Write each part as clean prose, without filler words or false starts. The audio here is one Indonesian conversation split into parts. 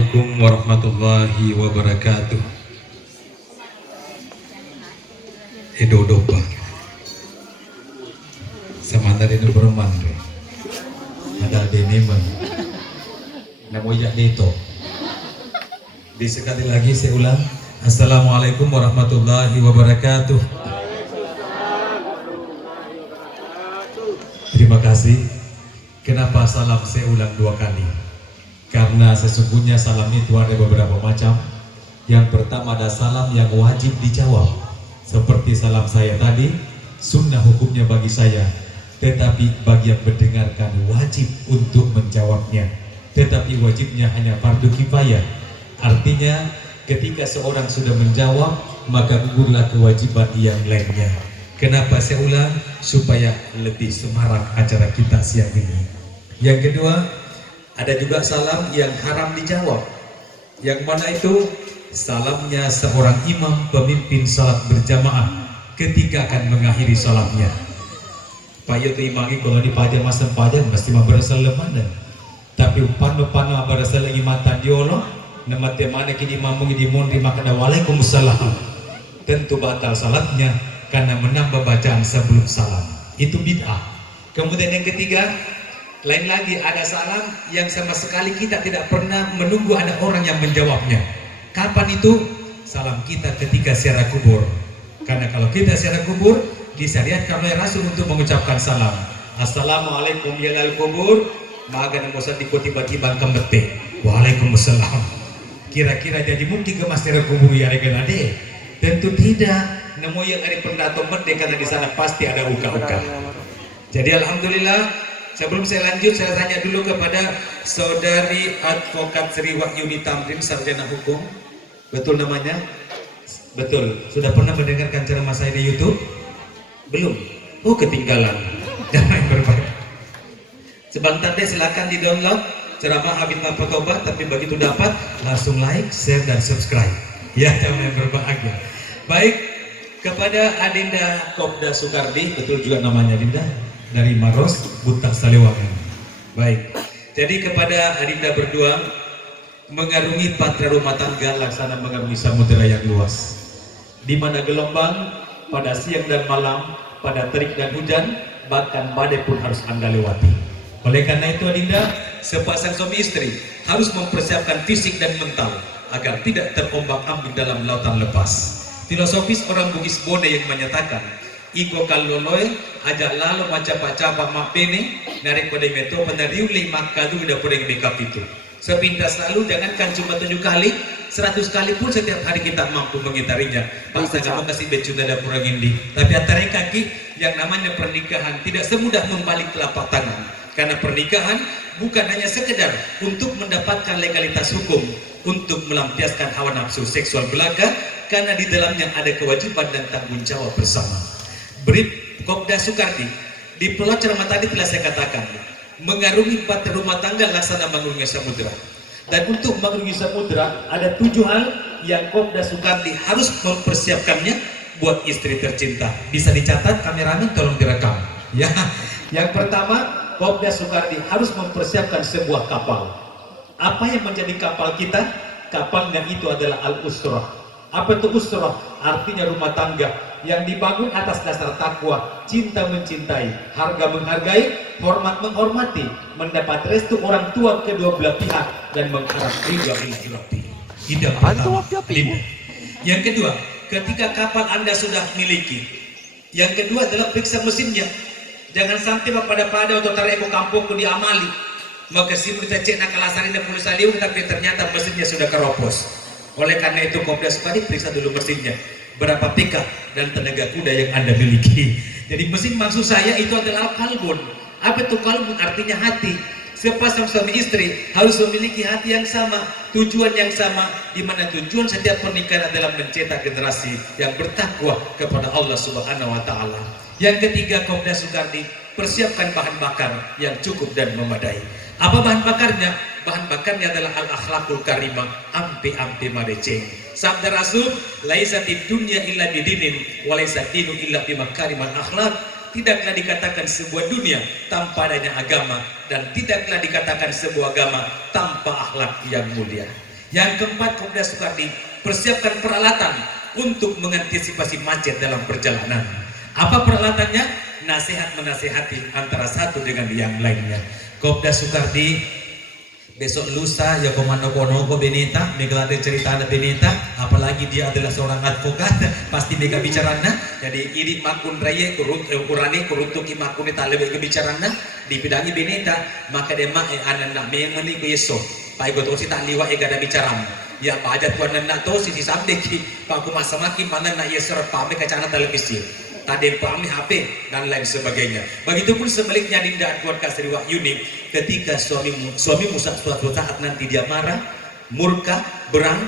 Assalamualaikum warahmatullahi wabarakatuh. Edodopa sama dari Nuberman ada deneman namanya Neto. Di sekali lagi saya ulang, Assalamualaikum warahmatullahi wabarakatuh. Terima kasih. Kenapa salam saya ulang 2 kali? Karena sesungguhnya salam itu ada beberapa macam. Yang pertama ada salam yang wajib dijawab, seperti salam saya tadi, sunnah hukumnya bagi saya, tetapi bagi yang mendengarkan wajib untuk menjawabnya. Tetapi wajibnya hanya fardu kifayah. Artinya ketika seorang sudah menjawab, maka gugurlah kewajiban yang lainnya. Kenapa saya ulang? Supaya lebih semarak acara kita siang ini. Yang kedua, ada juga salam yang haram dijawab. Yang mana itu? Salamnya seorang imam pemimpin salat berjamaah ketika akan mengakhiri salatnya. Pak itu imangi kalau di pajak masa pajak mesti berasal lemana. Tapi pano berasal lagi mata diolo, nama temane kini mamung di mondri maka waalaikumsalam. Tentu batal salatnya karena menambah bacaan sebelum salam. Itu bid'ah. Kemudian yang ketiga, lain lagi ada salam yang sama sekali kita tidak pernah menunggu ada orang yang menjawabnya. Kapan itu? Salam kita ketika ziarah kubur. Karena kalau kita ziarah kubur, disyariatkan oleh Rasul untuk mengucapkan salam. Assalamualaikum ya al kubur, maka nembosat ikuti tiba-tiba kembete. Waalaikumsalam. Kira-kira jadi mungkin ke mas ziarah kubur ya rekan ade? Tentu tidak. Nemu yang ada pendato merde karena di sana pasti ada uka-uka. Jadi alhamdulillah, sebelum saya lanjut, saya tanya dulu kepada saudari advokat Sri Wahyuni Tamrin, sarjana hukum. Betul namanya? Betul. Sudah pernah mendengarkan ceramah saya di YouTube? Belum? Oh, ketinggalan. Jangan berbalik. Sebentar deh, silakan di-download ceramah Habib Tobat, tapi begitu dapat langsung like, share dan subscribe. Ya, jangan berbahagia. Baik, kepada Adinda Kopda Sukardi, betul juga namanya Adinda, dari Maros, Butak Salewangan. Baik, jadi kepada Adinda berdua, mengarungi patra rumah tangga laksana mengarungi samudera yang luas, di mana gelombang pada siang dan malam, pada terik dan hujan, bahkan badai pun harus Anda lewati. Oleh karena itu Adinda, sepasang suami istri harus mempersiapkan fisik dan mental agar tidak terombang-ambing dalam lautan lepas. Filosofis orang Bugis Bone yang menyatakan, iko kaloloy ajak lalu macam-macam mapene narik pada meto penariuli makadu udah pernah backup itu. Sepintas lalu jangankan cuma 7 kali, 100 kali pun setiap hari kita mampu mengitarinya. Bangsa kamu kasih becu ada kurang ini. Tapi antara kaki yang namanya pernikahan tidak semudah membalik telapak tangan. Karena pernikahan bukan hanya sekedar untuk mendapatkan legalitas hukum, untuk melampiaskan hawa nafsu seksual belaka, karena di dalamnya ada kewajiban dan tanggung jawab bersama. Brib Kopda Sukardi di pelot ceramah tadi telah saya katakan, mengarungi patra rumah tangga laksana mengarungi samudera. Dan untuk mengarungi samudera ada 7 hal yang Kopda Sukardi harus mempersiapkannya buat istri tercinta. Bisa dicatat, kameramen tolong direkam. Ya, yang pertama, Kopda Sukardi harus mempersiapkan sebuah kapal. Apa yang menjadi kapal kita? Kapalnya itu adalah al-usrah. Apa itu usrah? Artinya rumah tangga yang dibangun atas dasar takwa, cinta mencintai, harga menghargai, hormat menghormati, mendapat restu orang tua kedua belah pihak, dan mengharap ridha ilahi rabbi. Tidak pertama. Yang kedua, ketika kapal Anda sudah miliki, yang kedua adalah periksa mesinnya. Jangan sampai pada atau tarik ke kampungku diamali. Maka si kita cek nak alasan ini pulus saliu, tapi ternyata mesinnya sudah keropos. Oleh karena itu Kopda Sukardi periksa dulu mesinnya, berapa PK dan tenaga kuda yang Anda miliki. Jadi mesin maksud saya itu adalah kalbun. Apa itu kalbun? Artinya hati. Sepasang suami istri harus memiliki hati yang sama, tujuan yang sama, di mana tujuan setiap pernikahan adalah mencetak generasi yang bertakwa kepada Allah Subhanahu wa taala. Yang ketiga, Kopda Sukardi persiapkan bahan bakar yang cukup dan memadai. Apa bahan bakarnya? Bahan bakarnya adalah al-akhlakul karimah, ampe-ampe madeceng. Sabda Rasul, laisatid dunya illa bidinin, wa laisat dinu illa bimakarimal akhlak. Tidaklah dikatakan sebuah dunia tanpa adanya agama, dan tidaklah dikatakan sebuah agama tanpa akhlak yang mulia. Yang keempat, Kopda Sukardi, persiapkan peralatan untuk mengantisipasi macet dalam perjalanan. Apa peralatannya? Nasihat menasihati antara satu dengan yang lainnya. Kopda Sukardi, besok lusa ya komando konogo Beneta, Mega ada cerita ada Beneta, apalagi dia adalah seorang advokat, pasti mega bicarana. Jadi ini makun raya kurani kurutuki makun itu lebih kebicarana dipidangi Beneta, maka dia mak anak memang ni besok. Pai goto si tak liwa ega ada bicaram. Ya baca tuan nak to si samde ki pak aku masa makin mana nak yeser pame kacana televisi. Tadi pame HP dan lain sebagainya. Begitupun sebaliknya Dinda Kuat Kasri Wahyuni, ketika suami musa suatu saat nanti dia marah, murka, berang,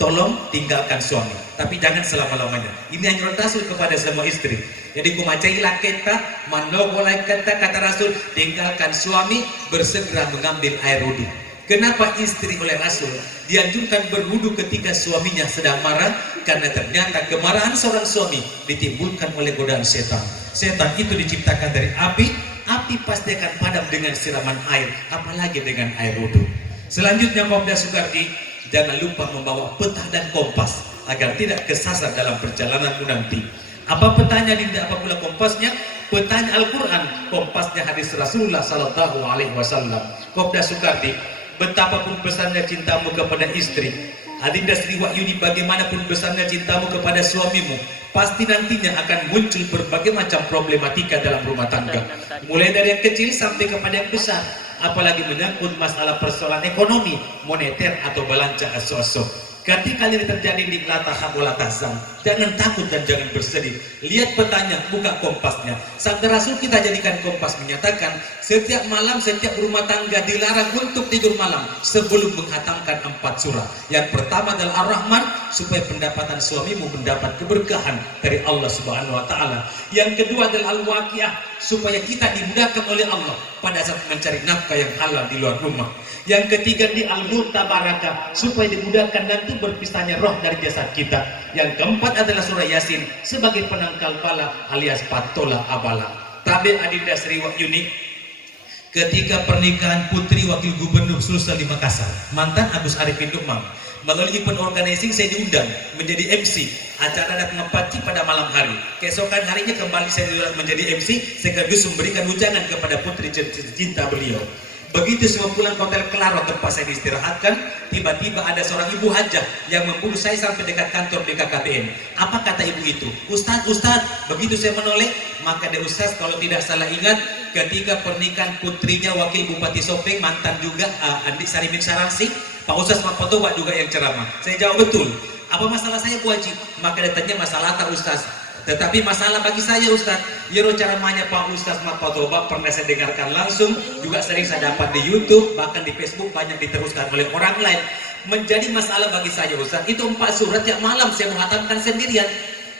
tolong tinggalkan suami. Tapi jangan selama-lamanya. Ini anjuran Rasul kepada semua istri. Jadi kumacailah kita, manogolai kata Rasul, tinggalkan suami, bersegera mengambil air wudhu. Kenapa istri oleh Rasul dianjurkan berwudu ketika suaminya sedang marah? Karena ternyata kemarahan seorang suami ditimbulkan oleh godaan setan. Setan itu diciptakan dari api, api pasti akan padam dengan siraman air, apalagi dengan air wudu. Selanjutnya Kopda Sukardi, jangan lupa membawa peta dan kompas agar tidak kesasar dalam perjalananmu nanti. Apa petanya Dinda, apa pula kompasnya? Petanya Al-Quran, kompasnya hadis Rasulullah Sallallahu Alaihi Wasallam. Kopda Sukardi, betapapun besarnya cintamu kepada istri, Adinda Sri Wahyuni, bagaimanapun besarnya cintamu kepada suamimu, pasti nantinya akan muncul berbagai macam problematika dalam rumah tangga, mulai dari yang kecil sampai kepada yang besar, apalagi menyangkut masalah persoalan ekonomi, moneter atau belanja aso-aso. Ketika ini terjadi di lataham, jangan takut dan jangan bersedih. Lihat petanya, buka kompasnya. Sabda Rasul kita jadikan kompas menyatakan, setiap malam setiap rumah tangga dilarang untuk tidur malam sebelum menghatamkan 4 surah. Yang pertama adalah Ar-Rahman, supaya pendapatan suamimu mendapat keberkahan dari Allah Subhanahu Wa Taala. Yang kedua adalah Al-Waqiah, supaya kita dimudahkan oleh Allah pada saat mencari nafkah yang halal di luar rumah. Yang ketiga di Al-Mutabarakah, supaya dimudahkan nanti berpisahnya roh dari jasad kita. Yang keempat adalah surah Yasin sebagai penangkal bala alias patola abala. Tabe Adinda Sri Wahyuni, ketika pernikahan putri wakil gubernur Sulsel di Makassar, mantan Agus Arifin Nukmam, melalui event organizing saya diundang menjadi MC acara datang Paci pada malam hari. Keesokan harinya kembali saya menjadi MC sekaligus memberikan ujangan kepada putri cinta beliau. Begitu semua pulang ke hotel Kelaro tempat saya diistirahatkan, tiba-tiba ada seorang ibu hajah yang memburu saya sampai dekat kantor BKKBN. Apa kata ibu itu? Ustadz, begitu saya menoleh, maka ada Ustadz kalau tidak salah ingat, ketika pernikahan putrinya wakil Bupati Sopeng, mantan juga Andi Sarimin Sarangsi, Pak Ustadz Mapotowa juga yang ceramah. Saya jawab betul. Apa masalah saya Bu Haji? Maka datanya masalah tak Ustadz. Tetapi masalah bagi saya Ustaz, Yero ceramahnya Pak Ustaz Mapotoba pernah saya dengarkan langsung, juga sering saya dapat di YouTube, bahkan di Facebook banyak diteruskan oleh orang lain. Menjadi masalah bagi saya Ustaz, itu 4 surat yang malam saya menghatamkan sendirian.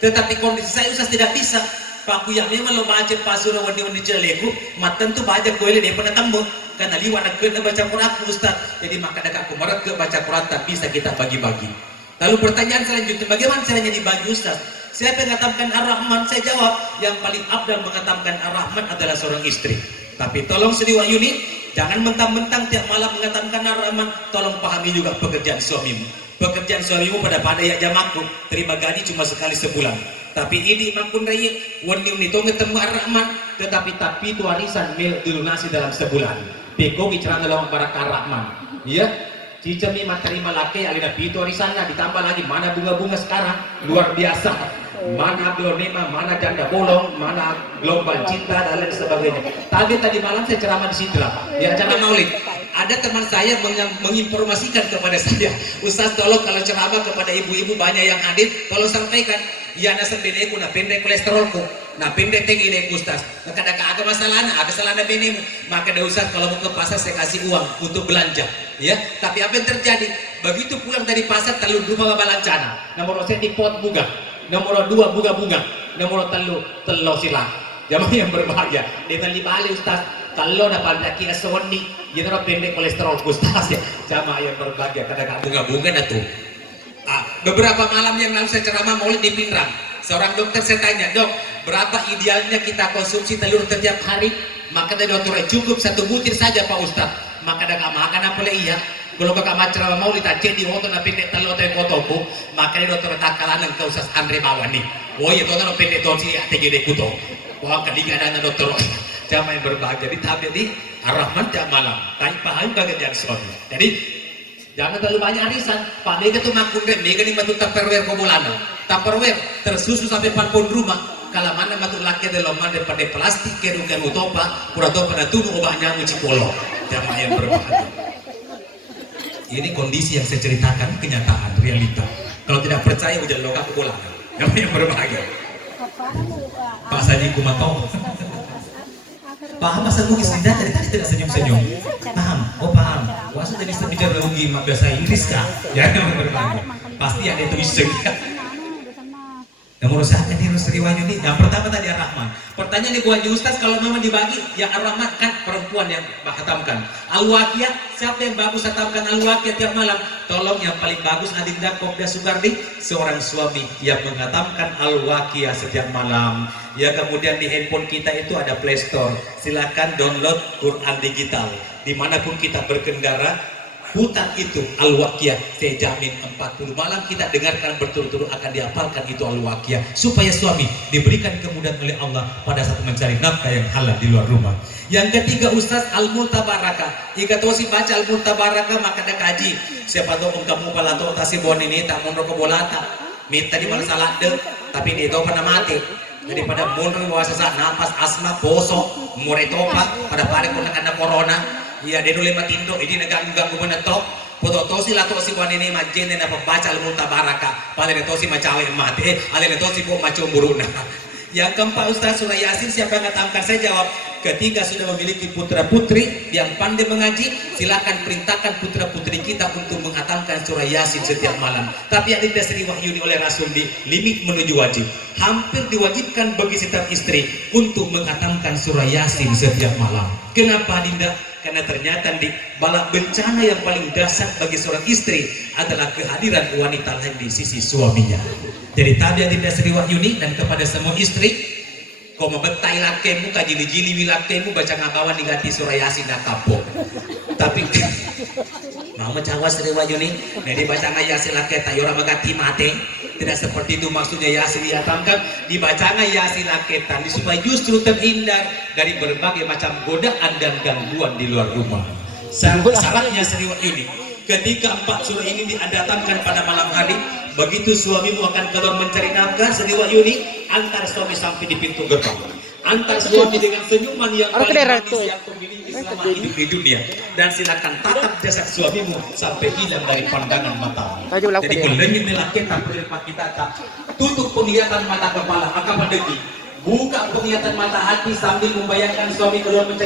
Tetapi kondisi saya Ustaz tidak bisa. Pak yang memang lo baca Pak surah wani-wani jelegu, matan tu baca koile dia pernah tambo. Karena liwat nak kena baca Quran Ustaz. Jadi maka dekat kumarat ke baca Quran tak bisa kita bagi-bagi. Lalu pertanyaan selanjutnya, bagaimana caranya dibagi Ustaz? Siapa yang mengatakan Ar-Rahman? Saya jawab, yang paling abdal mengatakan Ar-Rahman adalah seorang istri. Tapi tolong Sri Wahyuni, jangan mentang-mentang tiap malam mengatakan Ar-Rahman, tolong pahami juga pekerjaan suamimu. Pekerjaan suamimu pada ya jamaku, terima gaji cuma sekali sebulan. Tapi ini makun raya, wani itu ketemu Ar-Rahman, tetapi itu warisan mil dilunasi dalam sebulan. Peko bicara dalam barak Ar-Rahman. Ya, cicami materi malake alina itu warisannya, ditambah lagi mana bunga-bunga sekarang luar biasa. Mana glonema, mana janda bolong, mana gelombang cinta dan lain sebagainya. Tadi malam saya ceramah di Sidra, di acara Maulid. Ada teman saya menginformasikan kepada saya, Ustaz tolong kalau ceramah kepada ibu-ibu banyak yang hadir, tolong sampaikan, ya nasab beneku, na pendek kolesterolku, na pendek tinggi deh Ustaz. Kadang-kadang ada masalah benemu, maka ada Ustaz kalau mau ke pasar saya kasih uang untuk belanja, ya. Tapi apa yang terjadi? Begitu pulang dari pasar, telur rumah balancana, nomor saya di pot buga. Nomor 2 bunga-bunga, nomor 3 telo silang. Jamaah yang berbahagia dengan libali Ustaz, kalau dapat laki aswani, dia pendek kolesterol Ustaz ya. Jamaah yang berbahagia kadang bunga-bunga itu. Beberapa malam yang lalu saya ceramah Maulid di Pinrang. Seorang dokter saya tanya, dok, berapa idealnya kita konsumsi telur setiap hari? Maka dari dokter cukup 1 butir saja Pak Ustaz. Maka ada makan apa iya? Kalau kakak macam mau ditancik di motor na pendek talo tayo kotoku, makanya dokter takalan kau usas Andre Mawani. Oh iya tuh pendek tuh si TGD kuto. Wah kali ada dokter. Jamaah yang berbahagia di tabi di Ar-Rahman jam malam. Tapi paham kagak jadi suami. Jadi jangan terlalu banyak arisan. Pak Mega tuh makun deh. Mega nih batu tupperware kobulana. Tupperware tersusun sampai 40 rumah. Kalau mana batu laki dalam mana pada plastik kerugian utopa, pura-pura pada tunuh obahnya uji polo. Jamaah yang berbahagia. Ini kondisi yang saya ceritakan, kenyataan, realita. Kalau tidak percaya, ujian lokal pulang. Yang berbahagia. Pak Saji Kumato. Paham asal mungkin Linda dari tadi tidak senyum-senyum. Paham? Oh paham. Wah jadi bicara lagi bahasa Inggris kah? Ya yang berbahagia. Pasti ada itu iseng. Yang merusak ini Rusri Wahyuni. Yang pertama tadi Ar-Rahman. Pertanyaan nih buat Ustaz, kalau memang dibagi, yang Ar-Rahman kan perempuan yang hatamkan. Al-Waqiyah, siapa yang bagus hatamkan Al-Waqiyah tiap malam? Tolong yang paling bagus Adinda Kopda Sukardi, seorang suami yang menghatamkan Al-Waqiyah setiap malam. Ya kemudian di handphone kita itu ada Play Store. Silakan download Quran digital. Dimanapun kita berkendara, putar itu Al-Waqiyah, saya jamin 40 malam kita dengarkan berturut-turut akan dihafalkan itu Al-Waqiyah, supaya suami diberikan kemudahan oleh Allah pada saat mencari nafkah yang halal di luar rumah. Yang ketiga Ustaz Al-Multabaraka. Jika tahu si baca Al-Multabaraka maka ada kaji. Siapa tahu kamu pala tahu tasi bon ini tak monro ke bolata. Minta di mana salah deh, tapi dia tahu pada mati. Daripada monro bawa sesak nafas asma bosok muretopa pada pare pun ada corona. Iya, dia dulu matindo, ini neganggu-ganggu menetok. Foto tosi lah tosi wan ini majen dan apa baca Al-Multabaraka. Pada tosi macawe mati, ada tosi bu macam buruna. Yang keempat Ustaz surah Yasin, siapa yang ngatamkan? Saya jawab, ketika sudah memiliki putra putri yang pandai mengaji, silakan perintahkan putra putri kita untuk menghatamkan surah Yasin setiap malam. Tapi yang tidak diwahyuni oleh Rasul di limit menuju wajib, hampir diwajibkan bagi setiap istri untuk menghatamkan surah Yasin setiap malam. Kenapa Dinda? Karena ternyata di bala bencana yang paling dasar bagi seorang istri adalah kehadiran wanita lain di sisi suaminya. Jadi tabiat tidak Sri Wahyuni dan kepada semua istri, kau membetai lakemu, kajili-jili wilakemu, baca ngabawan digati surah Yasin dan kapok. Tapi mau mencawa Sri Wahyuni, jadi baca Yasin lake tayora magati mate. Tidak seperti itu maksudnya Yasin dihatamkan, dibaca Yasin laketan supaya justru terhindar dari berbagai macam godaan dan gangguan di luar rumah. Syaratnya Sri Wahyuni, ketika 4 surah ini dihatamkan pada malam hari, begitu suamimu akan keluar mencari nafkah, Sri Wahyuni, antar suami sampai di pintu gerbang, antar suami dengan senyuman yang paling manis yang memiliki selama hidup di dunia, dan silakan tatap jasad suamimu sampai hilang dari pandangan mata. Jadi kulenyim lelaki tak berlipat kita tak tutup penglihatan mata kepala, akan mendeki buka penglihatan mata hati sambil membayangkan suami keluar mencari